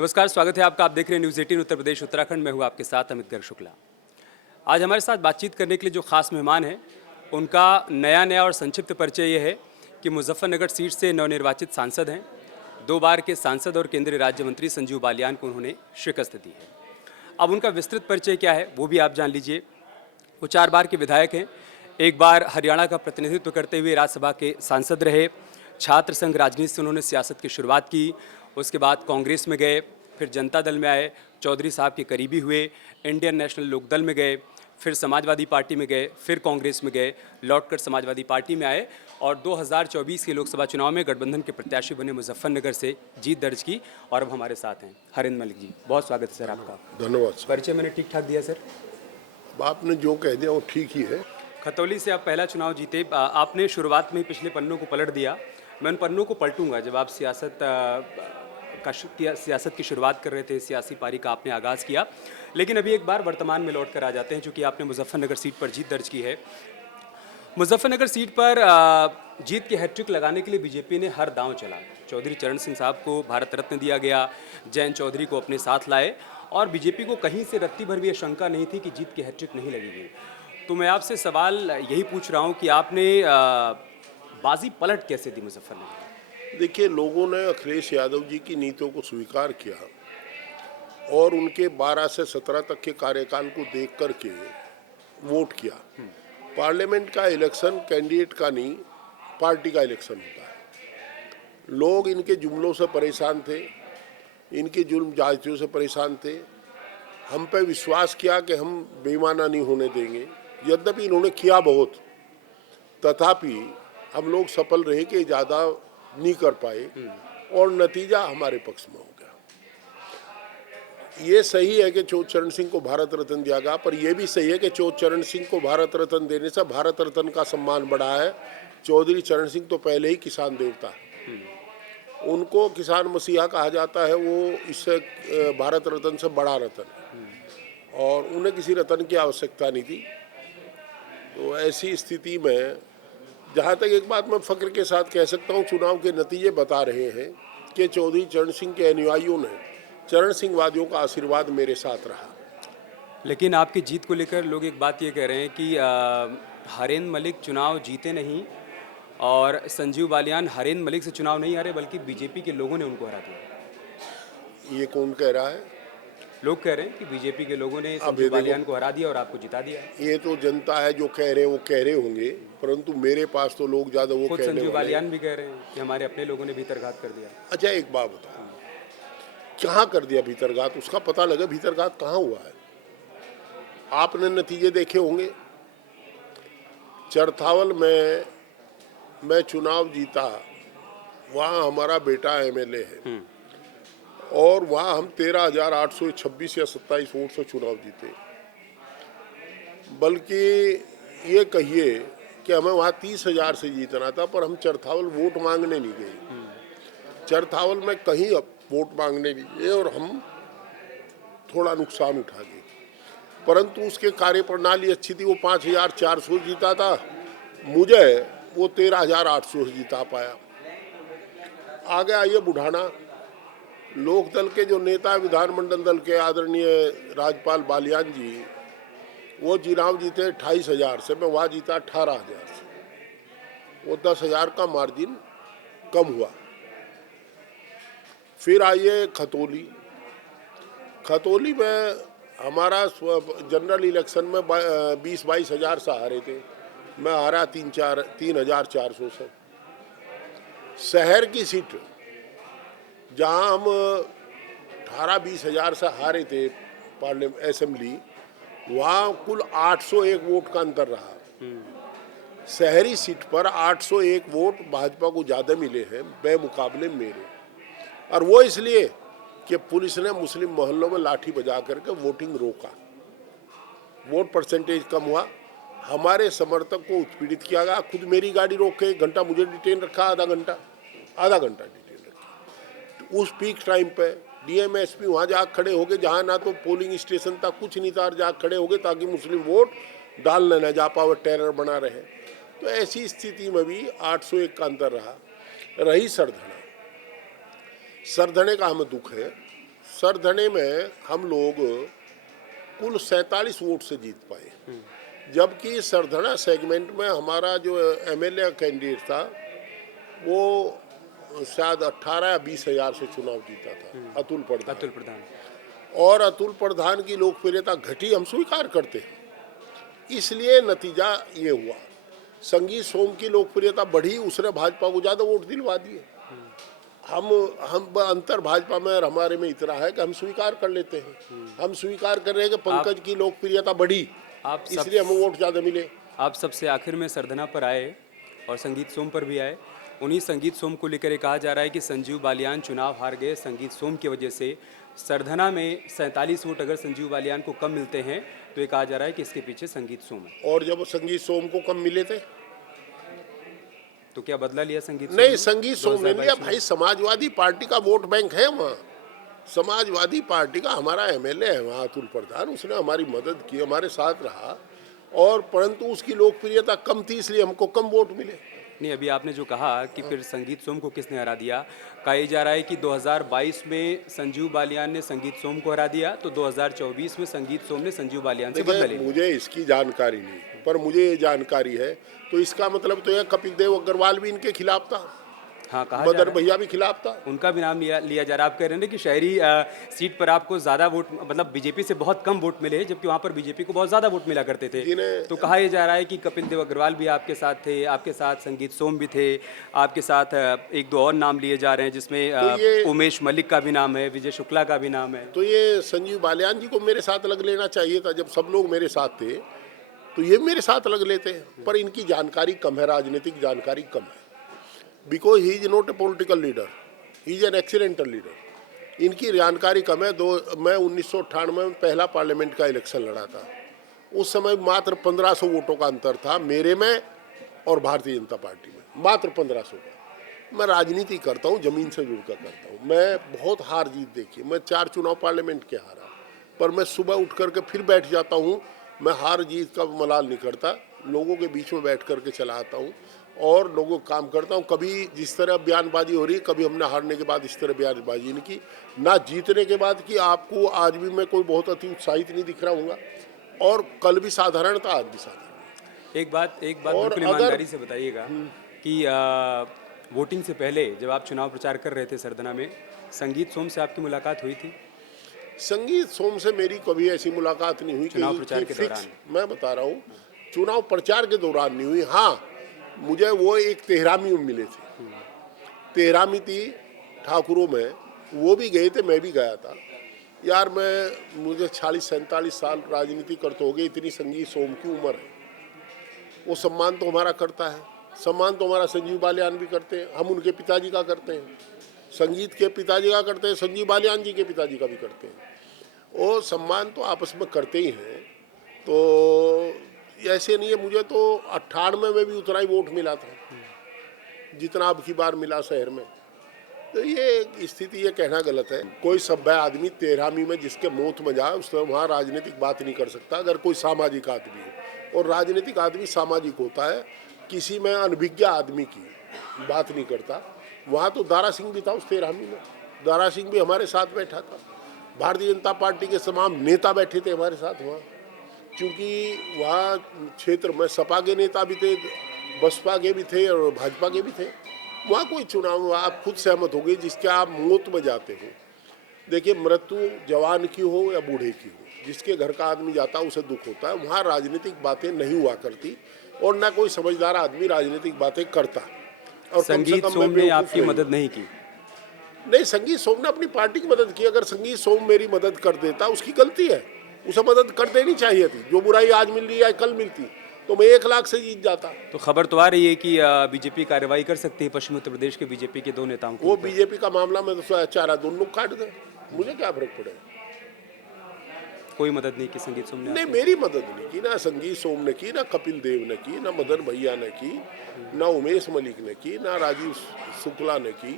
नमस्कार, स्वागत है आपका। आप देख रहे हैं न्यूज़ 18 उत्तर प्रदेश उत्तराखंड में। हूँ आपके साथ अमित गर्ग शुक्ला। आज हमारे साथ बातचीत करने के लिए जो खास मेहमान हैं, उनका नया और संक्षिप्त परिचय ये है कि मुजफ्फरनगर सीट से नवनिर्वाचित सांसद हैं। 2 बार के सांसद और केंद्रीय राज्य मंत्री संजीव बालियान को उन्होंने शिकस्त दी है। अब उनका विस्तृत परिचय क्या है वो भी आप जान लीजिए। वो 4 बार के विधायक हैं। 1 बार हरियाणा का प्रतिनिधित्व करते हुए राज्यसभा के सांसद रहे। छात्र संघ राजनीति से उन्होंने सियासत की शुरुआत की। उसके बाद कांग्रेस में गए, फिर जनता दल में आए, चौधरी साहब के करीबी हुए, इंडियन नेशनल लोकदल में गए, फिर समाजवादी पार्टी में गए, फिर कांग्रेस में गए, लौटकर समाजवादी पार्टी में आए और 2024 के लोकसभा चुनाव में गठबंधन के प्रत्याशी बने, मुजफ्फरनगर से जीत दर्ज की और अब हमारे साथ हैं हरेंद्र मलिक जी। बहुत स्वागत है सर आपका। धन्यवाद सर। परिचय मैंने ठीक ठाक दिया सर? आपने जो कह दिया वो ठीक ही है। खतौली से आप पहला चुनाव जीते। आपने शुरुआत में पिछले पन्नों को पलट दिया। मैं उन पन्नों को पलटूंगा जब आप सियासत की शुरुआत कर रहे थे, सियासी पारी का आपने आगाज़ किया। लेकिन अभी एक बार वर्तमान में लौट कर आ जाते हैं, चूँकि आपने मुजफ्फरनगर सीट पर जीत दर्ज की है। मुजफ्फरनगर सीट पर जीत की हैट्रिक लगाने के लिए बीजेपी ने हर दांव चला। चौधरी चरण सिंह साहब को भारत रत्न दिया गया, जयंत चौधरी को अपने साथ लाए और बीजेपी को कहीं से रत्ती भर भी ये शंका नहीं थी कि जीत की हैट्रिक नहीं लगेगी। तो मैं आपसे सवाल यही पूछ रहा हूँ कि आपने बाजी पलट कैसे दी मुजफ्फरनगर? देखिए, लोगों ने अखिलेश यादव जी की नीतियों को स्वीकार किया और उनके 12 से 17 तक के कार्यकाल को देख करके वोट किया। पार्लियामेंट का इलेक्शन कैंडिडेट का नहीं, पार्टी का इलेक्शन होता है। लोग इनके जुमलों से परेशान थे, इनकी जुल्म जातियों से परेशान थे। हम पे विश्वास किया कि हम बेईमाना नहीं होने देंगे। यद्यपि इन्होंने किया बहुत, तथापि हम लोग सफल रहे कि ज़्यादा नहीं कर पाए और नतीजा हमारे पक्ष में हो गया। ये सही है कि चौधरी चरण सिंह को भारत रत्न दिया गया, पर यह भी सही है कि चौधरी चरण सिंह को भारत रत्न देने से भारत रत्न का सम्मान बढ़ा है। चौधरी चरण सिंह तो पहले ही किसान देवता है, उनको किसान मसीहा कहा जाता है। वो इससे भारत रत्न से बड़ा रत्न है और उन्हें किसी रत्न की आवश्यकता नहीं थी। तो ऐसी स्थिति में जहाँ तक एक बात मैं फख्र के साथ कह सकता हूँ, चुनाव के नतीजे बता रहे हैं कि चौधरी चरण सिंह के अनुयायियों ने, चरण सिंह वादियों का आशीर्वाद मेरे साथ रहा। लेकिन आपकी जीत को लेकर लोग एक बात ये कह रहे हैं कि हरेंद्र मलिक चुनाव जीते नहीं और संजीव बालियान हरेंद्र मलिक से चुनाव नहीं हारे, बल्कि बीजेपी के लोगों ने उनको हरा दिया। ये कौन कह रहा है? लोग कह रहे हैं कि बीजेपी के लोगों ने संजीव बालियान को हरा दिया और आपको जिता दिया। ये तो जनता है जो कह रहे हैं, वो कह रहे होंगे, परंतु मेरे पास तो लोग ज़्यादा वो कहने संजीव बालियान भी कह रहे हैं कि हमारे अपने लोगों ने भीतरघात कर दिया। अच्छा, एक बात बताओ, कहाँ कर दिया भीतरघात? उसका पता लगे भीतरघात कहाँ हुआ है। आपने नतीजे देखे होंगे। चरथावल में मैं चुनाव जीता, वहाँ हमारा बेटा एमएलए है और वहाँ हम 13,826 या 27 वोट से चुनाव जीते। बल्कि ये कहिए कि हमें वहाँ 30,000 से जीतना था, पर हम चरथावल वोट मांगने नहीं गए। चरथावल में कहीं वोट मांगने नहीं गए और हम थोड़ा नुकसान उठा गए, परंतु उसके कार्य प्रणाली अच्छी थी। वो 5,400 जीता था, मुझे वो 13,800 जीता पाया। आगे आइए बुढ़ाना, लोकदल के जो नेता विधानमंडल दल के आदरणीय राज्यपाल बालियान जी, वो चुनाव जीते 28,000 से, मैं वहाँ जीता 18,000 से। वो 10,000 का मार्जिन कम हुआ। फिर आइए खतौली। खतौली में हमारा जनरल इलेक्शन में 20-22 हज़ार से हारे थे, मैं हारा 3,400 से। शहर की सीट जहां हम 18-20 हज़ार से हारे थे पार्लियामेंट असेंबली, वहाँ कुल 801 वोट का अंतर रहा। शहरी सीट पर 801 वोट भाजपा को ज़्यादा मिले हैं बेमुकाबले मेरे, और वो इसलिए कि पुलिस ने मुस्लिम मोहल्लों में लाठी बजा करके वोटिंग रोका। वोट परसेंटेज कम हुआ, हमारे समर्थक को उत्पीड़ित किया गया। खुद मेरी गाड़ी रोक के 1 घंटा मुझे डिटेन रखा, आधा घंटा डिटेन रखा। उस पीक टाइम पे डीएम एसपी वहाँ जाकर खड़े हो गए जहाँ ना तो पोलिंग स्टेशन था, कुछ नहीं था, जाकर खड़े हो गए ताकि मुस्लिम वोट डालने न जा पाए, टेरर बना रहे। तो ऐसी स्थिति में भी 801 का अंतर रहा। रही सरधना, सरधने का हमें दुख है। सरधने में हम लोग कुल 47 वोट से जीत पाए, जबकि सरधना सेगमेंट में हमारा जो एमएलए कैंडिडेट था वो शायद 18 या 20 हजार से चुनाव जीता था, अतुल प्रधान। और अतुल प्रधान की लोकप्रियता घटी हम स्वीकार करते हैं, इसलिए नतीजा ये हुआ। संगीत सोम की लोकप्रियता बढ़ी, उसने भाजपा को ज़्यादा वोट दिलवा दिए। हम अंतर भाजपा में और हमारे में इतना है कि हम स्वीकार कर लेते हैं, हम स्वीकार कर रहे हैं कि पंकज की लोकप्रियता बढ़ी, इसलिए हमें वोट ज़्यादा मिले। आप सबसे आखिर में सरधना पर आए और संगीत सोम पर भी आए। उन्हीं संगीत सोम को लेकर कहा जा रहा है कि संजीव बालियान चुनाव हार गए संगीत सोम की वजह से। सरधना में 47 वोट अगर संजीव बालियान को कम मिलते हैं तो ये कहा जा रहा है कि इसके पीछे संगीत सोम है। और जब संगीत सोम को कम मिले थे तो क्या बदला लिया संगीत सोम? नहीं, संगीत सोम ने लिया भाई, समाजवादी पार्टी का वोट बैंक है वहाँ। समाजवादी पार्टी का हमारा एमएलए है वहाँ अतुल प्रधान, उसने हमारी मदद की, हमारे साथ रहा, और परंतु उसकी लोकप्रियता कम थी इसलिए हमको कम वोट मिले। नहीं, अभी आपने जो कहा कि फिर संगीत सोम को किसने हरा दिया, कहा जा रहा है कि 2022 में संजीव बालियान ने संगीत सोम को हरा दिया, तो 2024 में संगीत सोम ने संजीव बालियान से बदला लिया। मुझे इसकी जानकारी नहीं, पर मुझे ये जानकारी है, तो इसका मतलब तो यह कपिल देव अग्रवाल भी इनके खिलाफ था। हाँ, कहा मदन भैया भी खिलाफ था, उनका भी नाम लिया जा रहा है। आप कह रहे हैं कि शहरी सीट पर आपको ज़्यादा वोट, मतलब बीजेपी से बहुत कम वोट मिले, जबकि वहाँ पर बीजेपी को बहुत ज़्यादा वोट मिला करते थे। तो कहा यह जा रहा है कि कपिल देव अग्रवाल भी आपके साथ थे, आपके साथ संगीत सोम भी थे, आपके साथ एक दो और नाम लिए जा रहे हैं जिसमें उमेश मलिक का भी नाम है, विजय शुक्ला का भी नाम है। तो ये संजीव बालियान जी को मेरे साथ लग लेना चाहिए था। जब सब लोग मेरे साथ थे तो ये मेरे साथ लग लेते हैं, पर इनकी जानकारी कम है, राजनीतिक जानकारी कम है। Because he is not a political leader, he is an accidental leader. इनकी जानकारी कम है। मैं 1998 में पहला पार्लियामेंट का इलेक्शन लड़ा था, उस समय मात्र 1500 वोटों का अंतर था मेरे में और भारतीय जनता पार्टी में, मात्र 1500 का। मैं राजनीति करता हूँ, जमीन से जुड़कर करता हूँ। मैं बहुत हार जीत देखी, मैं 4 चुनाव पार्लियामेंट के हारा, पर मैं सुबह उठ करके फिर बैठ जाता हूँ। मैं हार जीत का मलाल नहीं करता, लोगों के बीच में बैठ करके चला आता हूँ और लोगों का काम करता हूँ। कभी जिस तरह बयानबाजी हो रही, कभी हमने हारने के बाद इस तरह बयानबाजी नहीं की, ना जीतने के बाद की। आपको आज भी मैं कोई बहुत अति उत्साहित नहीं दिख रहा हूँ, और कल भी साधारण था, आज भी साधारण। एक बात बिल्कुल ईमानदारी से बताइएगा कि वोटिंग से पहले जब आप चुनाव प्रचार कर रहे थे सरधना में, संगीत सोम से आपकी मुलाकात हुई थी? संगीत सोम से मेरी कभी ऐसी मुलाकात नहीं हुई। चुनाव प्रचार के दौरान? मैं बता रहा हूँ, चुनाव प्रचार के दौरान नहीं हुई। हाँ, मुझे वो एक तेहरामी में मिले थे, तेहरामी थी ठाकुरों में, वो भी गए थे, मैं भी गया था। यार मुझे 46-47 साल राजनीति करते हो गए, इतनी संगीत सोम की उम्र है, वो सम्मान तो हमारा करता है, सम्मान तो हमारा संजीव बालियान भी करते हैं, हम उनके पिताजी का करते हैं, संगीत के पिताजी का करते हैं, संजीव बालियान जी के पिताजी का भी करते हैं। वो सम्मान तो आपस में करते ही हैं। तो ऐसे नहीं है, मुझे तो 98 में भी उतना ही वोट मिला था जितना अब की बार मिला शहर में। तो ये स्थिति, ये कहना गलत है। कोई सभ्य आदमी तेहरामी में जिसके मौत में जाए उस वहाँ राजनीतिक बात नहीं कर सकता, अगर कोई सामाजिक आदमी है। और राजनीतिक आदमी सामाजिक होता है, किसी में अनभिज्ञ आदमी की बात नहीं करता। वहाँ तो दारा सिंह भी था उस तेहरामी में, दारा सिंह भी हमारे साथ बैठा था, भारतीय जनता पार्टी के तमाम नेता बैठे थे हमारे साथ वहाँ, क्योंकि वहाँ क्षेत्र में सपा के नेता भी थे, बसपा के भी थे और भाजपा के भी थे। वहाँ कोई चुनाव, आप खुद सहमत हो गए, जिसके आप मौत में जाते हो। देखिए, मृत्यु जवान की हो या बूढ़े की हो, जिसके घर का आदमी जाता है उसे दुख होता है। वहाँ राजनीतिक बातें नहीं हुआ करती, और ना कोई समझदार आदमी राजनीतिक बातें करता। और संगीत सोम ने आपकी मदद नहीं की? नहीं, संगीत सोम ने अपनी पार्टी की मदद की। अगर संगीत सोम मेरी मदद कर देता, उसकी गलती है, उसे मदद कर देनी चाहिए थी। जो बुराई आज मिल रही है कल मिलती, तो मैं 1 लाख से जीत जाता। तो खबर तो आ रही है कि बीजेपी कार्रवाई कर सकती है पश्चिमी उत्तर प्रदेश के बीजेपी के 2 नेताओं को। वो बीजेपी का मामला में तो चारा दोनों काट दे, मुझे क्या फर्क पड़ेगा। कोई मदद नहीं की संगीत सोम ने? नहीं, मेरी मदद नहीं की, ना संगीत सोम ने की, ना कपिल देव ने की, ना मदन भैया ने की, ना उमेश मलिक ने की, ना राजीव शुक्ला ने की।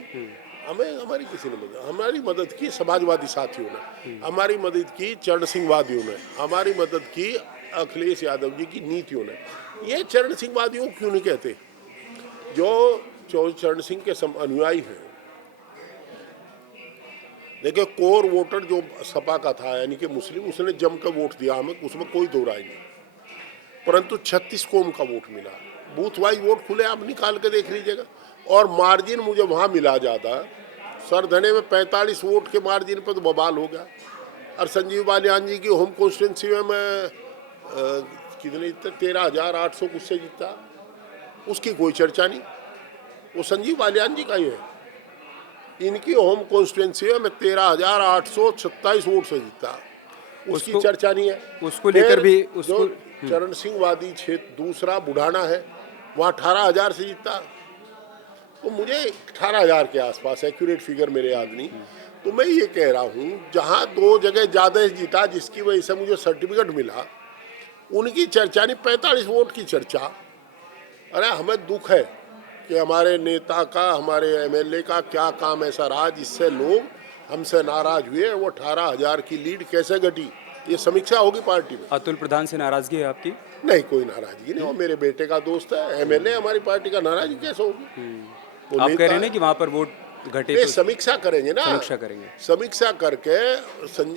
हमारी किसी ने मदद, हमारी मदद की समाजवादी साथियों ने, हमारी मदद की चरण सिंह वादियों ने, हमारी मदद की अखिलेश यादव जी की नीतियों ने। ये चरण सिंह वादियों क्यों नहीं कहते? जो चरण सिंह के अनुयायी हैं, देखिए कोर वोटर जो सपा का था यानी कि मुस्लिम, उसने जम कर वोट दिया हमें, उसमें कोई दो राय नहीं, परंतु 36 कौम का वोट मिला। बूथ वाइज वोट खुले आप निकाल के देख लीजिएगा, और मार्जिन मुझे वहाँ मिला जाता सरधने में 45 वोट के मार्जिन पर तो बवाल हो गया। और संजीव बालियान जी की होम कॉन्स्टिट्यूंसी में मैं कितने जीता, 13,800 कुछ से जीता, उसकी कोई चर्चा नहीं, वो संजीव बालियान जी का ही है। इनकी होम कॉन्स्टिट्यूंसी में मैं 13,827 वोट से जीता, उसकी चर्चा नहीं है। उसको लेकर भी उसको चरण सिंह वादी क्षेत्र दूसरा बुढ़ाना है, वहाँ 18,000 से जीता, तो मुझे 18,000 के आसपास, एक्यूरेट फिगर मेरे याद नहीं। तो मैं ये कह रहा हूँ जहाँ दो जगह ज़्यादा जीता जिसकी वजह से मुझे सर्टिफिकेट मिला, उनकी चर्चा नहीं, 45 वोट की चर्चा। अरे हमें दुख है कि हमारे नेता का, हमारे एमएलए का क्या काम ऐसा रहा जिससे लोग हमसे नाराज हुए। वो 18,000 की लीड कैसे घटी, ये समीक्षा होगी पार्टी में। अतुल प्रधान से नाराजगी है आपकी? नहीं, कोई नाराजगी नहीं, वो मेरे बेटे का दोस्त है, एमएलए, हमारी पार्टी का, नाराजगी कैसे होगी? आप कह रहे हैं ना कि वहाँ पर वोट घटे ये तो समीक्षा करेंगे ना, समीक्षा करेंगे। समीक्षा करके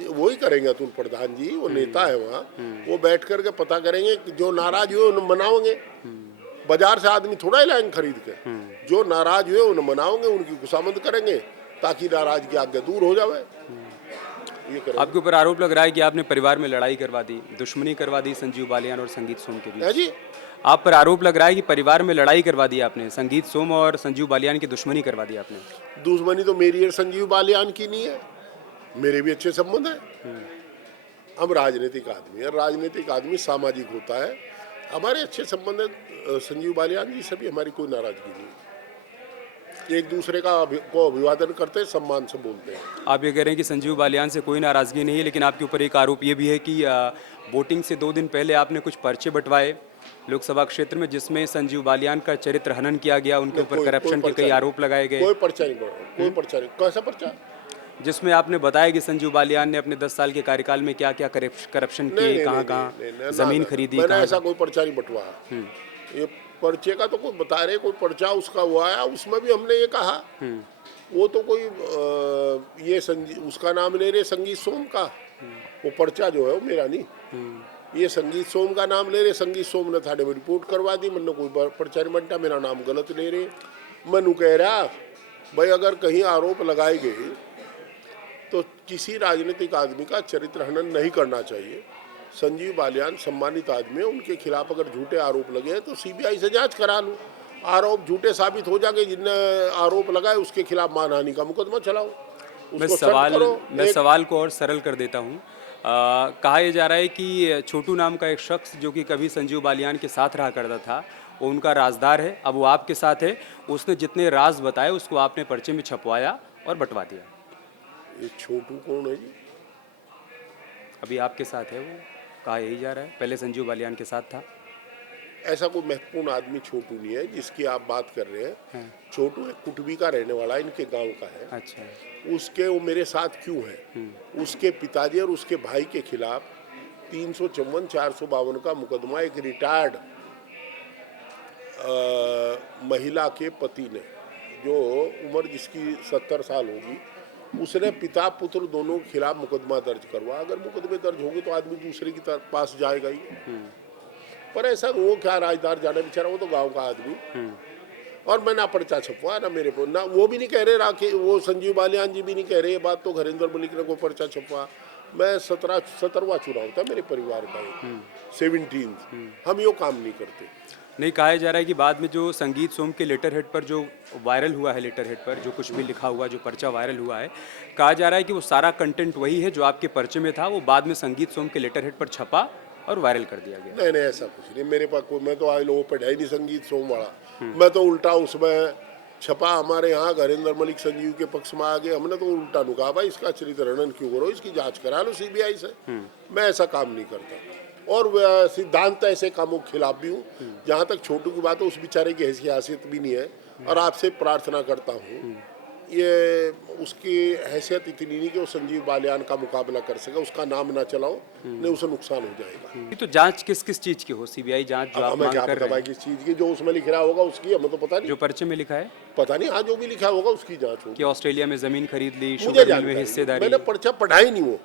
वही करेंगे अतुल प्रधान जी, वो नेता है वहाँ, वो बैठ करके पता करेंगे कि जो नाराज हुए उन्हें मनाओगे। बाजार से आदमी थोड़ा ही लाएंगे खरीद के, जो नाराज हुए उन्हें मनाओगे, उनकी खुशामद करेंगे ताकि नाराजगी आगे दूर हो जाए। ये करेंगे। आपके ऊपर आरोप लग रहा है कि आपने परिवार में लड़ाई करवा दी, दुश्मनी करवा दी संजीव बालियान और संगीत सोम के है बीच। जी, आप पर आरोप लग रहा है कि परिवार में लड़ाई करवा दी आपने, संगीत सोम और संजीव बालियान की दुश्मनी करवा दी आपने। दुश्मनी तो मेरी और संजीव बालियान की नहीं है, मेरे भी अच्छे संबंध है। हम राजनीतिक आदमी है, राजनीतिक आदमी सामाजिक होता है, हमारे अच्छे संबंध है। संजीव बालियान जी से भी हमारी कोई नाराजगी नहीं, एक दूसरे का को अभिवादन करते हैं, सम्मान से बोलते हैं। आप ये कह रहे हैं कि संजीव बालियान से कोई नाराजगी नहीं है, लेकिन आपके ऊपर एक आरोप ये भी है कि वोटिंग से 2 दिन पहले आपने कुछ पर्चे बंटवाए लोकसभा क्षेत्र में, जिसमें संजीव बालियान का चरित्र हनन किया गया, उनके ऊपर करप्शन के कई आरोप लगाए गए। कोई पर्चा नहीं पड़ा, कोई पर्चा नहीं। कैसा पर्चा? जिसमें आपने बताया कि संजीव बालियान ने अपने 10 साल के कार्यकाल में क्या क्या करप्शन किए, कहाँ कहाँ जमीन खरीदी, मैंने ऐसा कोई पर्चा नहीं बंटवाया। ये पर्चे का तो कोई बता रहे, कोई पर्चा उसका वो आया, उसमें भी हमने ये कहा, वो तो कोई ये उसका नाम ले रहे संगीत सोम का, वो पर्चा जो है वो मेरा नहीं, ये संगीत सोम का नाम ले रहे। संगीत सोम ने थाने में रिपोर्ट करवा दी, मैंने कोई पर्चा नहीं बंटा, मेरा नाम गलत ले रहे। मनु कह रहा भाई अगर कहीं आरोप लगाए गए तो किसी राजनीतिक आदमी का चरित्र हनन नहीं करना चाहिए। संजीव बालियान सम्मानित आदमी है, उनके खिलाफ अगर झूठे आरोप लगे हैं तो सीबीआई से जांच करा लूँ, आरोप झूठे साबित हो जाएंगे, जिनने आरोप लगाए उसके खिलाफ मानहानि का मुकदमा चलाओ। मैं सवाल को और सरल कर देता हूँ। कहा यह जा रहा है कि छोटू नाम का एक शख्स जो कि कभी संजीव बालियान के साथ रहा करता था, वो उनका राजदार है, अब वो आपके साथ है, उसने जितने राज बताए उसको आपने पर्चे में छपवाया और बंटवा दिया। ये छोटू कौन है जी? अभी आपके साथ है वो, कहा यही जा रहा है, पहले संजीव बालियान के साथ था। ऐसा कोई महत्वपूर्ण आदमी छोटू नहीं है जिसकी आप बात कर रहे हैं। छोटू एक कुटुबी का रहने वाला है, इनके गांव का है। अच्छा, उसके वो मेरे साथ क्यों है? उसके पिताजी और उसके भाई के खिलाफ 354 452 का मुकदमा एक रिटायर्ड महिला के पति ने, जो उम्र जिसकी 70 साल होगी, उसने पिता पुत्र दोनों के खिलाफ मुकदमा दर्ज करवा। अगर मुकदमे दर्ज होंगे तो आदमी दूसरे की तरफ पास जाएगा ही। पर ऐसा वो क्या राजदार जाने, बेचारा वो तो गांव का आदमी। और मैं ना पर्चा छपवा ना मेरे को, ना वो भी नहीं कह रहे राखी, वो संजीव बालियान जी भी नहीं कह रहे ये बात, तो हरिंदर मलिक ने कोई पर्चा छपवा। मैं 17वां चुनाव था मेरे परिवार का, 17th। हम यो काम नहीं करते। नहीं, कहा जा रहा है कि बाद में जो संगीत सोम के लेटर हेड पर जो वायरल हुआ है, लेटर हेड पर जो कुछ भी लिखा हुआ, जो पर्चा वायरल हुआ है, कहा जा रहा है कि वो सारा कंटेंट वही है जो आपके पर्चे में था, वो बाद में संगीत सोम के लेटर हेड पर छपा और वायरल कर दिया गया। नहीं, ऐसा कुछ नहीं, मेरे पास कोई, मैं तो आज लोगों पर है नहीं संगीत सोम वाला। मैं तो उल्टा उसमें छपा, हमारे यहाँ हरिंदर मलिक संजीव के पक्ष में आ गए, हमने तो उल्टा नुका भाई इसका चरित्र हनन क्यों करो, इसकी जांच करा लो सीबीआई से। मैं ऐसा काम नहीं करता, और सिद्धांत ऐसे कामों के खिलाफ भी हूँ। जहाँ तक छोटू की बात है, उस बेचारे की हैसियत भी नहीं है, और आपसे प्रार्थना करता हूँ ये उसकी हैसियत इतनी नहीं कि वो संजीव बालियान का मुकाबला कर सके। उसका नाम ना चलाओ, नहीं उसे नुकसान हो जाएगा। ये तो जांच किस किस चीज की हो, सीबीआई जांच जो अब आप हमें मांग क्या कर पता रहे भाई हैं, किस चीज़ की, जो उसमें लिख रहा होगा उसकी हमें तो पता नहीं। जो पर्चे में लिखा है पता नहीं, हाँ जो भी लिखा होगा उसकी जांच होगी। कि ऑस्ट्रेलिया में जमीन खरीद ली, मुझे शुगर मिल में जानकारी नहीं। हिस्सेदारी। मैंने पर्चा पढ़ा ही नहीं वो,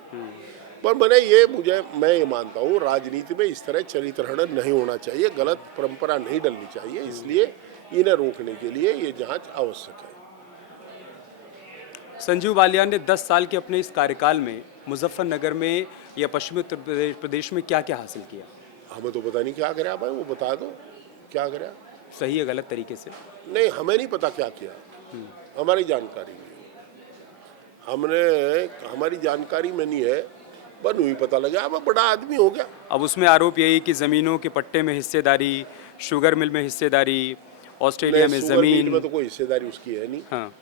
पर मैं ये मानता हूँ राजनीति में इस तरह चरित्र हनन नहीं होना चाहिए, गलत परंपरा नहीं डलनी चाहिए, इसलिए इन्हें रोकने के लिए ये जांच आवश्यक है। संजीव बालियान ने 10 साल के अपने इस कार्यकाल में मुजफ्फरनगर में या पश्चिमी उत्तर प्रदेश में क्या क्या हासिल किया? हमें तो पता नहीं क्या कराया भाई, वो बता दो क्या कराया। सही या गलत तरीके से? नहीं, हमें नहीं पता क्या किया, हमारी जानकारी नहीं, हमारी जानकारी में नहीं है। बनू ही पता लगा, अब बड़ा आदमी हो गया। अब उसमें आरोप यही कि ज़मीनों के पट्टे में हिस्सेदारी, शुगर मिल में हिस्सेदारी, ऑस्ट्रेलिया में शुगर मिल ज़मीन। में तो कोई हिस्सेदारी उसकी है नहीं, हाँ,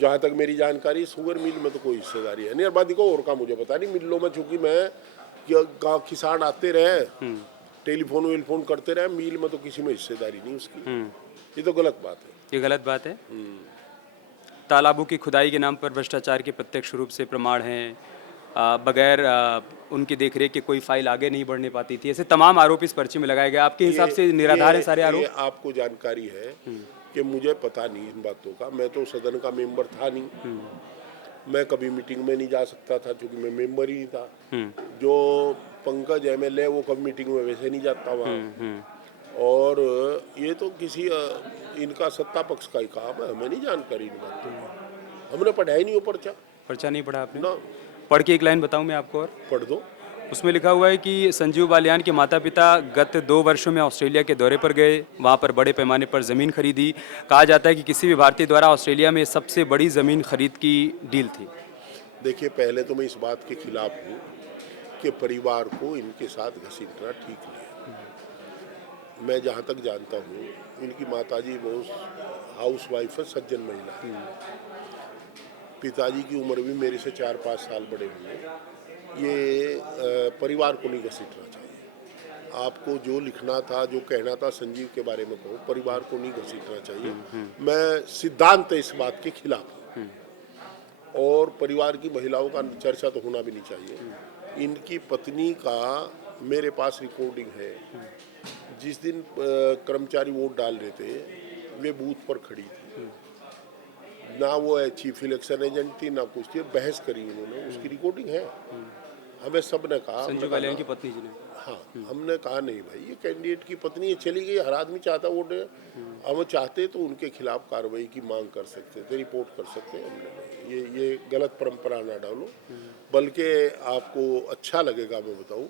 जहाँ तक मेरी जानकारी शुगर मिल में तो कोई हिस्सेदारी है नहीं। और बात देखो और का मुझे पता नहीं, मिलों में चूंकि किसान आते रहे, टेलीफोन वेलीफोन करते रहे, मिल में तो किसी में हिस्सेदारी नहीं उसकी। ये तो गलत बात है। ये गलत बात है। तालाबों की खुदाई के नाम पर भ्रष्टाचार के प्रत्यक्ष रूप से प्रमाण हैं। बगैर उनकी देखरेख के कोई फाइल आगे नहीं बढ़ने पाती थी। ऐसे तमाम आरोप इस पर्चे में लगाए गए। आपके हिसाब से निराधार है सारे ये आरोप? आपको जानकारी है कि मुझे पता नहीं इन बातों का, मैं तो सदन का मेंबर था नहीं, मैं कभी मीटिंग में नहीं जा सकता था क्योंकि मैं मेंबर ही नहीं था। जो पंकज एमएलए वो कभी मीटिंग में वैसे नहीं जाता वहाँ। और ये तो किसी इनका सत्ता पक्ष का ही काम है, हमें नहीं जानकारी इन बातों की, हमने पढ़ा ही नहीं वो पर्चा। पर्चा नहीं पढ़ा आपने? ना पढ़ के एक लाइन बताऊं मैं आपको और? पढ़ दो। उसमें लिखा हुआ है कि संजीव बालियान के माता पिता गत 2 वर्षों में ऑस्ट्रेलिया के दौरे पर गए, वहाँ पर बड़े पैमाने पर ज़मीन खरीदी। कहा जाता है कि किसी भी भारतीय द्वारा ऑस्ट्रेलिया में सबसे बड़ी ज़मीन खरीद की डील थी। देखिए, पहले तो मैं इस बात के खिलाफ हूँ कि परिवार को इनके साथ घसीटना ठीक नहीं है। मैं जहाँ तक जानता हूँ इनकी माताजी बहुत हाउस वाइफ है, सज्जन महिला है। पिताजी की उम्र भी मेरे से 4-5 साल बड़े हुए। ये परिवार को नहीं घसीटना चाहिए। आपको जो लिखना था, जो कहना था संजीव के बारे में कहो, परिवार को नहीं घसीटना चाहिए। मैं सिद्धांत इस बात के खिलाफ हूँ। और परिवार की महिलाओं का चर्चा तो होना भी नहीं चाहिए। इनकी पत्नी का मेरे पास रिकॉर्डिंग है, जिस दिन कर्मचारी वोट डाल रहे थे वे बूथ पर खड़ी थी, ना वो चीफ इलेक्शन एजेंट थी ना कुछ थी, बहस करी उन्होंने, उसकी रिकॉर्डिंग है। हमें सब ने कहा, संजीव बालियान की पत्नी जी ने? हाँ, हमने कहा नहीं भाई ये कैंडिडेट की पत्नी है, चली गई, हर आदमी चाहता वोट। हम चाहते तो उनके खिलाफ कार्रवाई की मांग कर सकते थे, रिपोर्ट कर सकते हैं। हमने ये गलत परंपरा ना डालो, बल्कि आपको अच्छा लगेगा मैं बताऊं,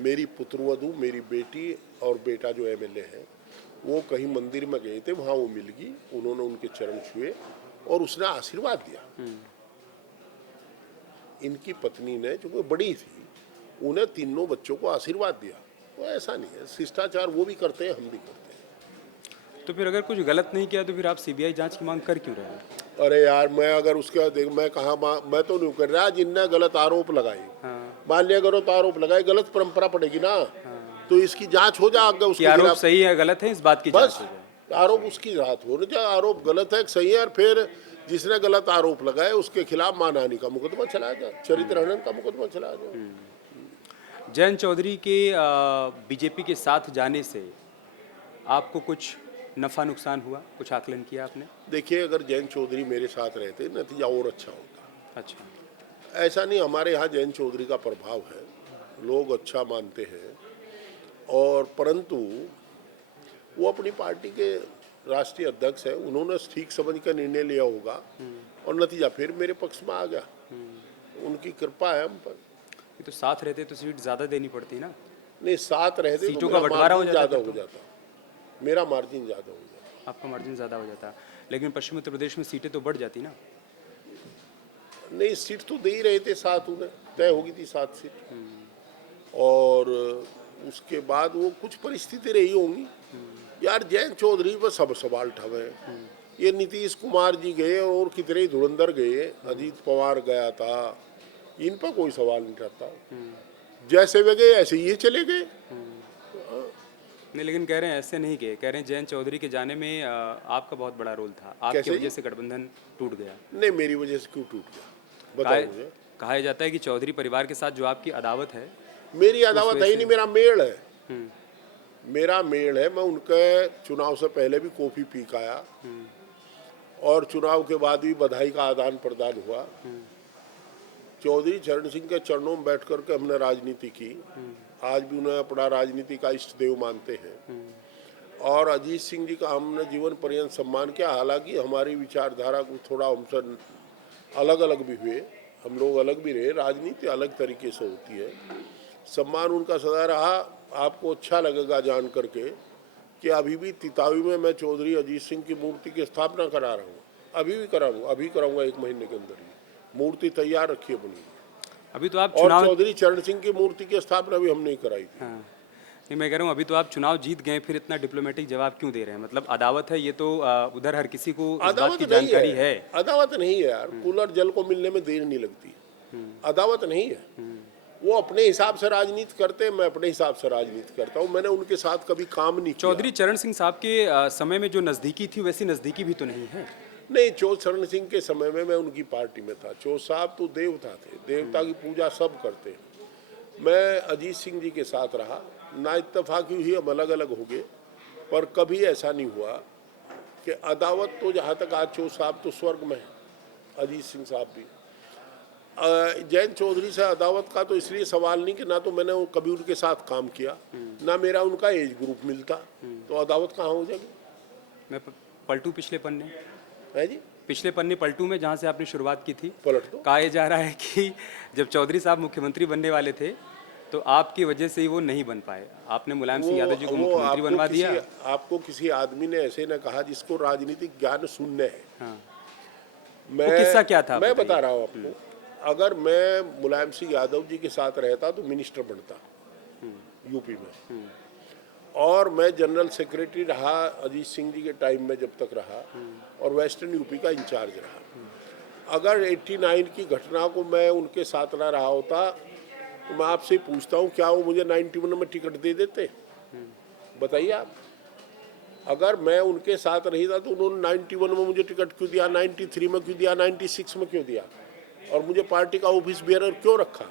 मेरी पुत्रवधू, मेरी बेटी और बेटा जो एमएलए है वो कहीं मंदिर में गए थे, वहाँ वो मिल गई, उन्होंने उनके चरण छुए और उसने आशीर्वाद दिया। इनकी पत्नी ने, जो बड़ी थी, उन्हें तीनों बच्चों को आशीर्वाद दिया। तो ऐसा नहीं है, शिष्टाचार वो भी करते हैं, हम भी करते हैं। तो फिर अगर कुछ गलत नहीं किया तो फिर आप सीबीआई जांच की मांग कर क्यों रहे हैं? अरे यार, मैं अगर उसका देख, मैं कहाँ, मैं तो नहीं कर रहा, जिनने गलत आरोप लगाए, मान लिया गलत आरोप लगाए, गलत परंपरा पड़ेगी ना, तो इसकी जांच हो जाएगा। उसके आरोप खिलाफ सही है गलत है इस बात की जांच बस हो जाए। आरोप उसकी जांच हो जाए, आरोप गलत है सही है, और फिर जिसने गलत आरोप लगाए उसके खिलाफ मानहानि का मुकदमा चलाया जाए, चरित्र हनन का मुकदमा चलाया जाए। जयंत चौधरी के बीजेपी के साथ जाने से आपको कुछ नफा नुकसान हुआ, कुछ आकलन किया आपने? देखिए, अगर जयंत चौधरी मेरे साथ रहते नतीजा और अच्छा होता। अच्छा। ऐसा नहीं, हमारे यहाँ जयंत चौधरी का प्रभाव है, लोग अच्छा मानते हैं, और परंतु वो अपनी पार्टी के राष्ट्रीय अध्यक्ष है, उन्होंने ठीक समझ कर निर्णय लिया होगा और नतीजा फिर मेरे पक्ष में आ गया। उनकी कृपा है हम पर। ये तो साथ रहते तो सीट ज़्यादा देनी पड़ती ना? नहीं, साथ रहते सीटों तो का मेरा बंटवारा हो मार्जिन जाता ज़्यादा तो। हो जाता, मेरा मार्जिन ज़्यादा हो जाता। आपका मार्जिन ज़्यादा हो जाता, लेकिन पश्चिमी उत्तर प्रदेश में सीटें तो बढ़ जाती ना? नहीं, सीट तो दे ही रहे थे, 7 उन्हें तय होगी थी, 7 सीट। और उसके बाद वो कुछ परिस्थिति रही होंगी यार। जयंत चौधरी पर सब सवाल उठावे। ये नीतीश कुमार जी गए और कितने धुरंधर गए, अजीत पवार गया था, इन पर कोई सवाल नहीं रहता। जैसे वे गए ऐसे ये चले गए। नहीं, लेकिन कह रहे हैं ऐसे नहीं किए, कह रहे हैं जयंत चौधरी के जाने में आपका बहुत बड़ा रोल था, आपकी कैसे वजह जी? से गठबंधन टूट गया। नहीं, मेरी वजह से क्यों टूट गया कहा बताओ मुझे। कहा जाता है कि चौधरी परिवार के साथ जो आपकी अदावत है मेरी उस अदावत वजह है ही से। नहीं, मेरा मेल है। हम्म, मेरा मेल है। मैं उनके चुनाव से पहले भी कॉफी पी के आया और चुनाव के बाद भी बधाई का आदान प्रदान हुआ। चौधरी चरण सिंह के चरणों में बैठ कर के हमने राजनीति की। आज भी उन्हें अपना राजनीति का इष्ट देव मानते हैं और अजीत सिंह जी का हमने जीवन पर्यंत सम्मान किया। हालांकि हमारी विचारधारा को थोड़ा हमसे अलग अलग भी हुए, हम लोग अलग भी रहे, राजनीति अलग तरीके से होती है। सम्मान उनका सदा रहा। आपको अच्छा लगेगा जान करके कि अभी भी तितावी में मैं चौधरी अजीत सिंह की मूर्ति की स्थापना करा रहा हूँ। अभी भी कराऊंगा, अभी कराऊंगा 1 महीने के अंदर ही। मूर्ति तैयार रखी है बनी। अभी तो आप और चुनाव। चौधरी चरण सिंह की मूर्ति की स्थापना भी हमने ही कराई थी। हाँ, नहीं, मैं कह रहा हूँ अभी तो आप चुनाव जीत गए, फिर इतना डिप्लोमेटिक जवाब क्यों दे रहे हैं? मतलब अदावत है ये तो उधर हर किसी को इस बात अदावत की नहीं जानकारी है, है। अदावत नहीं है यार। कूलर जल को मिलने में देर नहीं लगती। अदावत नहीं है। वो अपने हिसाब से राजनीति करते हैं, मैं अपने हिसाब से राजनीति करता हूँ। मैंने उनके साथ कभी काम नहीं किया। चौधरी चरण सिंह साहब के समय में जो नज़दीकी थी वैसी नज़दीकी भी तो नहीं है। नहीं, चौधरी चरण सिंह के समय में मैं उनकी पार्टी में था। चौधरी साहब तो देवता थे, देवता की पूजा सब करते हैं। मैं अजीत सिंह जी के साथ रहा, ना इत्तेफाकी हुई, हम अलग अलग हो गए, पर कभी ऐसा नहीं हुआ कि अदावत। तो जहाँ तक आज चौधरी साहब तो स्वर्ग में है, अजीत सिंह साहब भी। जयंत चौधरी से अदावत का तो इसलिए सवाल नहीं कि ना तो मैंने कभी उनके साथ काम किया, ना मेरा उनका एज ग्रुप मिलता, तो अदावत कहाँ हो जाएगी। मैं पलटू पिछले पन्ने, है जी, पिछले पन्ने पलटू में जहाँ से आपने शुरुआत की थी, पलट दो। कहा यह जा रहा है कि जब चौधरी साहब मुख्यमंत्री बनने वाले थे तो आपकी वजह से ही वो नहीं बन पाए, आपने मुलायम सिंह यादव जी को मुख्यमंत्री बनवा दिया। आपको किसी आदमी ने ऐसे न कहा जिसको राजनीतिक ज्ञान शून्य है। हाँ, मैं वो किस्सा क्या था मैं बताइए। बता रहा हूँ आपको। अगर मैं मुलायम सिंह यादव जी के साथ रहता तो मिनिस्टर बनता यूपी में, और मैं जनरल सेक्रेटरी रहा अजीत सिंह जी के टाइम में जब तक रहा, और वेस्टर्न यूपी का इंचार्ज रहा। अगर 89 की घटना को मैं उनके साथ ना रहा होता तो मैं आपसे पूछता हूँ, क्या वो मुझे 91 में टिकट दे देते? बताइए आप। अगर मैं उनके साथ नहीं था तो उन्होंने 91 में मुझे टिकट क्यों दिया, 93 में क्यों दिया, 96 में क्यों दिया, और मुझे पार्टी का ऑफिस बेयरर क्यों रखा?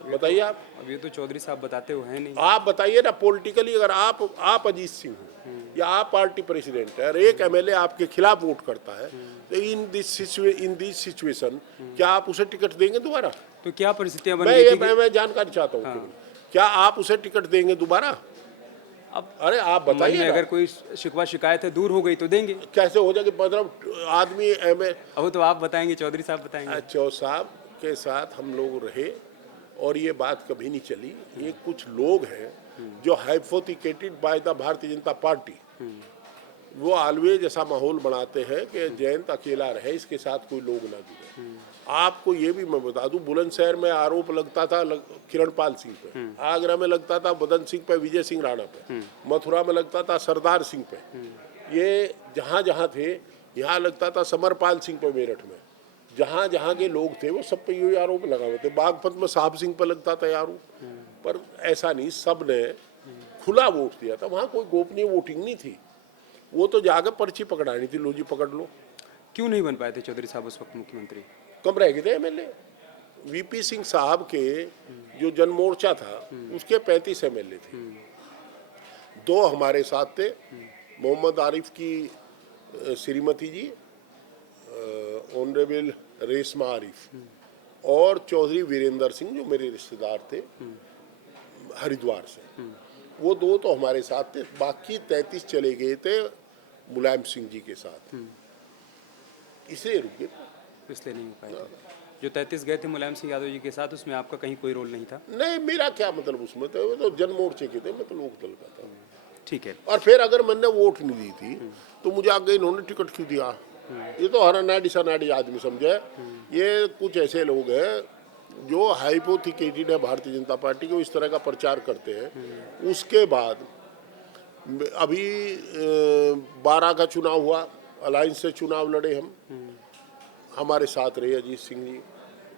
बताइए आप। अब ये तो चौधरी साहब बताते हुए हैं नहीं। आप बताइए ना, पॉलिटिकली अगर आप अजीत सिंह हो या आप पार्टी प्रेसिडेंट है और एक एमएलए आपके खिलाफ वोट करता है, तो इन दिस सिचुएशन क्या आप उसे टिकट देंगे दोबारा? तो क्या परिस्थितियां बन मैं गई ये थी कि मैं जानकारी चाहता हूँ केवल, क्या आप उसे टिकट देंगे दोबारा? अब अरे आप मन बताइए में ना। अगर कोई शिकवा शिकायत है दूर हो गई तो देंगे। कैसे हो जाएगी? मतलब आदमी अब वो तो आप बताएंगे, चौधरी साहब बताएंगे। चौधरी साहब के साथ हम लोग रहे और ये बात कभी नहीं चली। ये कुछ लोग हैं जो हाइपोथिकेटेड by the Bharatiya Janata party, वो ऑलवेज ऐसा माहौल बनाते हैं कि जयंत अकेला रहे, इसके साथ कोई लोग ना जुड़े। आपको ये भी मैं बता दूं, बुलंदशहर में आरोप लगता था किरणपाल सिंह पे, आगरा में लगता था मदन सिंह पे, विजय सिंह राणा पे, मथुरा में लगता था सरदार सिंह पे, ये जहाँ जहाँ थे, यहाँ लगता था समरपाल सिंह पे मेरठ में। जहाँ जहाँ के लोग थे वो सब पे ये आरोप लगा हुए थे। बागपत में साहब सिंह पे लगता था आरोप, पर ऐसा नहीं, सब ने खुला वोट दिया था। वहाँ कोई गोपनीय वोटिंग नहीं थी, वो तो जाकर पर्ची पकड़ानी थी, लो जी पकड़ लो। क्यों नहीं बन पाए थे चौधरी साहब उस वक्त मुख्यमंत्री? कम रह गए थे एमएलए। वीपी सिंह साहब के जो जन मोर्चा था उसके 35 एमएलए थे। 2 हमारे साथ थे, मोहम्मद आरिफ की श्रीमती जी, ऑनरेबल रेशमा आरिफ, और चौधरी वीरेंद्र सिंह जो मेरे रिश्तेदार थे हरिद्वार से, वो 2 तो हमारे साथ थे। बाकी 33 चले गए थे मुलायम सिंह जी के साथ, इसलिए रुक गए। इसलिए नहीं हो पाए थे। जो 33 गए थे मुलायम सिंह यादव जी के साथ, उसमें आपका कहीं कोई रोल नहीं था? नहीं, मेरा क्या मतलब उसमें, तो वो तो जन मोर्चे के थे, मैं तो लोक दल का था। ठीक है। और फिर अगर मैंने वोट नहीं दी थी तो मुझे आगे इन्होंने टिकट क्यों दिया? ये तो हरा नाडी सनाडी आदमी समझे। ये कुछ ऐसे लोग हैं जो हाइपोथिकेटेड है भारतीय जनता पार्टी को, इस तरह का प्रचार करते हैं। उसके बाद अभी 12 का चुनाव हुआ, अलायंस से चुनाव लड़े हम, हमारे साथ रहे अजीत सिंह जी,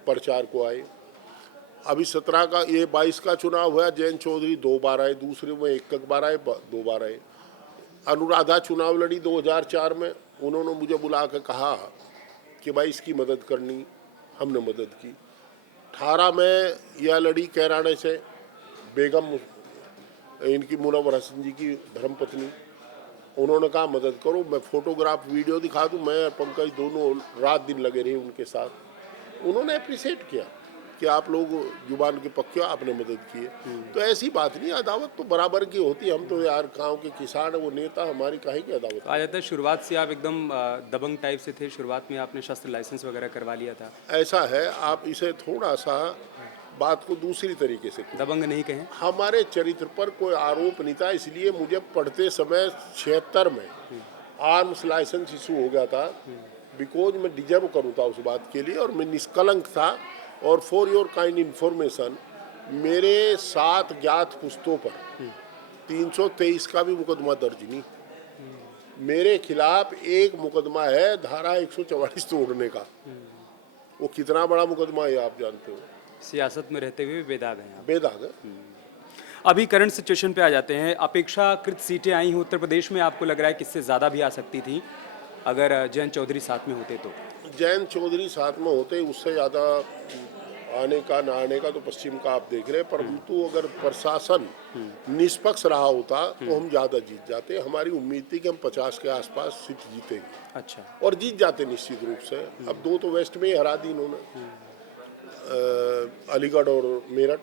प्रचार को आए। अभी 17 का, ये 22 का चुनाव हुआ, जयंत चौधरी 2 बार आए, दूसरे में 1 बार आए, 2 बार आए। अनुराधा चुनाव लड़ी 2004 में, उन्होंने मुझे बुला कर कहा कि भाई इसकी मदद करनी, हमने मदद की। 18 में यह लड़ी कैराने से, बेगम इनकी मुनव्वर हसन जी की धर्मपत्नी, उन्होंने कहा मदद करो, मैं फोटोग्राफ वीडियो दिखा दूं, मैं और पंकज दोनों रात दिन लगे रहे उनके साथ। उन्होंने अप्रिशिएट किया कि आप लोग जुबान के पक्के हो, आपने मदद की है। तो ऐसी बात नहीं, अदावत तो बराबर की होती है। हम तो यार गाँव के किसान है, वो नेता, हमारी काहे की अदावत। कहा जाता है शुरुआत से आप एकदम दबंग टाइप से थे, शुरुआत में आपने शस्त्र लाइसेंस वगैरह करवा लिया था। ऐसा है, आप इसे थोड़ा सा बात को दूसरी तरीके से करें। दबंग नहीं कहें। हमारे चरित्र पर कोई आरोप नहीं था, इसलिए मुझे पढ़ते समय 76 में आर्म्स लाइसेंस इशू हो गया था, बिकॉज मैं डिजर्व करूँ था उस बात के लिए, और मैं निष्कलंक था। और फॉर योर काइंड इन्फॉर्मेशन, मेरे 7 ज्ञात पुस्तों पर 323 का भी मुकदमा दर्ज नहीं। मेरे खिलाफ एक मुकदमा है धारा 144 तोड़ने का। वो कितना बड़ा मुकदमा है आप जानते हो। सियासत में रहते हुए बेदाग हैं आप। बेदाग है। अभी करंट सिचुएशन पे आ जाते हैं। अपेक्षाकृत सीटें आई हैं उत्तर प्रदेश में, आपको लग रहा है कि इससे ज़्यादा भी आ सकती थी अगर जयंत चौधरी साथ में होते तो? जयंत चौधरी साथ में होते, उससे ज़्यादा आने का ना आने का तो पश्चिम का आप देख रहे हैं। परंतु अगर प्रशासन निष्पक्ष रहा होता तो हम ज़्यादा जीत जाते। हमारी उम्मीद थी कि हम 50 के आसपास सीट जीतेंगे। अच्छा। और जीत जाते निश्चित रूप से। अब 2 तो वेस्ट में ही हरा दी इन्होंने, अलीगढ़ और मेरठ।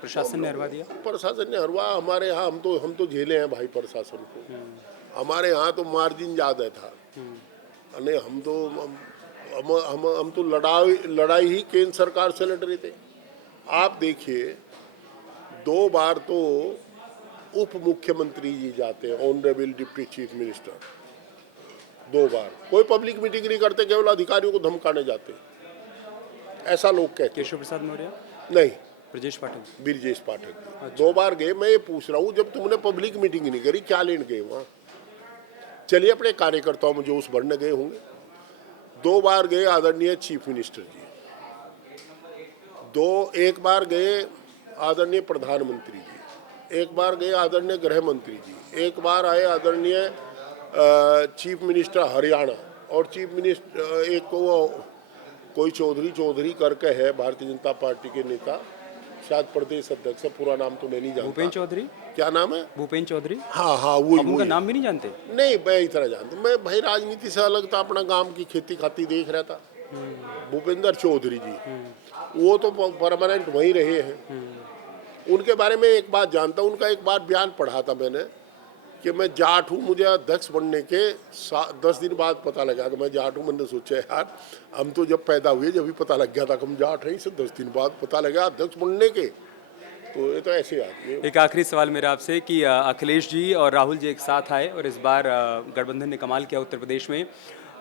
प्रशासन ने हरवा दिया। प्रशासन ने हरवा, हमारे यहाँ हम तो झेले हैं भाई प्रशासन को। हमारे यहाँ तो मार्जिन ज़्यादा था। नहीं, हम तो लड़ाई ही केंद्र सरकार से लड़ रहे थे। आप देखिए, 2 बार तो उप मुख्यमंत्री जी जाते हैं, ऑनरेबल डिप्टी चीफ मिनिस्टर। 2 बार कोई पब्लिक मीटिंग नहीं करते, केवल अधिकारियों को धमकाने जाते। ऐसा लोग कहते हैं। केशव प्रसाद मौर्य नहीं, ब्रजेश पाठक। ब्रजेश पाठक 2 बार गए। मैं ये पूछ रहा हूँ, जब तुमने पब्लिक मीटिंग नहीं करी, क्या लेने गए वहाँ? चलिए, अपने कार्यकर्ताओं में जोश भरने गए होंगे। 2 बार गए आदरणीय चीफ मिनिस्टर जी, 1 बार गए आदरणीय प्रधानमंत्री जी, 1 बार गए आदरणीय गृह मंत्री जी, 1 बार आए आदरणीय चीफ मिनिस्टर हरियाणा, और चीफ मिनिस्टर एक कोई चौधरी करके है, भारतीय जनता पार्टी के नेता, शायद प्रदेश अध्यक्ष है, पूरा नाम तो मैं नहीं जानता। भूपेन्द्र चौधरी। क्या नाम है? भूपेन्द्र चौधरी। हाँ हाँ, वो उनका नाम भी नहीं जानते? नहीं, मैं इतना जानता। मैं भाई राजनीति से अलग था, अपना गांव की खेती खाती देख रहा था। भूपेंद्र चौधरी जी, वो तो परमानेंट वहीं रहे हैं। उनके बारे में एक बात जानता हूँ। उनका एक बार बयान पढ़ा था मैंने कि मैं जाट हूँ। मुझे अध्यक्ष बनने के 10 दिन बाद पता लगा कि मैं जाट हूँ। मैंने सोचा यार, हम तो जब पैदा हुए जब भी पता लग गया था कि हम जाट हैं, इसे 10 दिन बाद पता लगा अध्यक्ष बनने के। तो ये तो ऐसे आदमी। एक आखिरी सवाल मेरा आपसे कि अखिलेश जी और राहुल जी एक साथ आए और इस बार गठबंधन ने कमाल किया उत्तर प्रदेश में।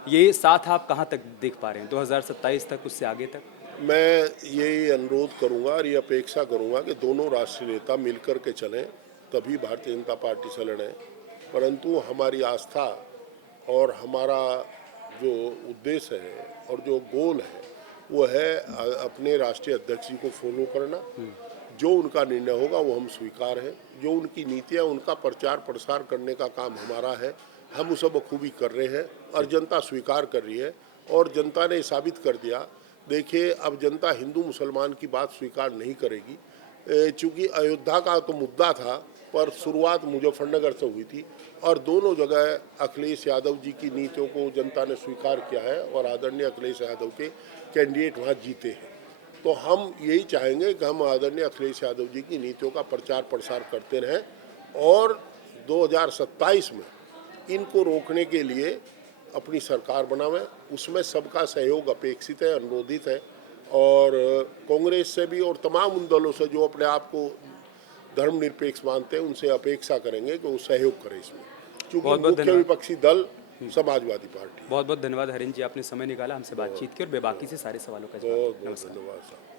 ये साथ आप कहाँ तक देख पा रहे हैं? 2027 तक, उससे आगे तक? मैं यही अनुरोध करूंगा और ये अपेक्षा करूंगा कि दोनों राष्ट्रीय नेता मिलकर के चलें, तभी भारतीय जनता पार्टी से लड़ें। परंतु हमारी आस्था और हमारा जो उद्देश्य है और जो गोल है वो है अपने राष्ट्रीय अध्यक्ष जी को फॉलो करना। जो उनका निर्णय होगा वो हम स्वीकार है। जो उनकी नीतियाँ, उनका प्रचार प्रसार करने का काम हमारा है। हम उसे बखूबी कर रहे हैं और जनता स्वीकार कर रही है। और जनता ने साबित कर दिया। देखिए, अब जनता हिंदू मुसलमान की बात स्वीकार नहीं करेगी। चूँकि अयोध्या का तो मुद्दा था, पर शुरुआत मुजफ्फरनगर से हुई थी और दोनों जगह अखिलेश यादव जी की नीतियों को जनता ने स्वीकार किया है और आदरणीय अखिलेश यादव के कैंडिडेट वहाँ जीते हैं। तो हम यही चाहेंगे कि हम आदरणीय अखिलेश यादव जी की नीतियों का प्रचार प्रसार करते रहें और 2027 में इनको रोकने के लिए अपनी सरकार बनावें। उसमें सबका सहयोग अपेक्षित है, अनुरोधित है। और कांग्रेस से भी और तमाम उन दलों से जो अपने आप को धर्मनिरपेक्ष मानते हैं, उनसे अपेक्षा करेंगे कि वो सहयोग करें इसमें, क्योंकि मुख्य विपक्षी दल समाजवादी पार्टी। बहुत बहुत धन्यवाद हरीश जी, आपने समय निकाला हमसे बातचीत की और बेबाकी से सारे सवालों का जवाब। बहुत बहुत धन्यवाद साहब।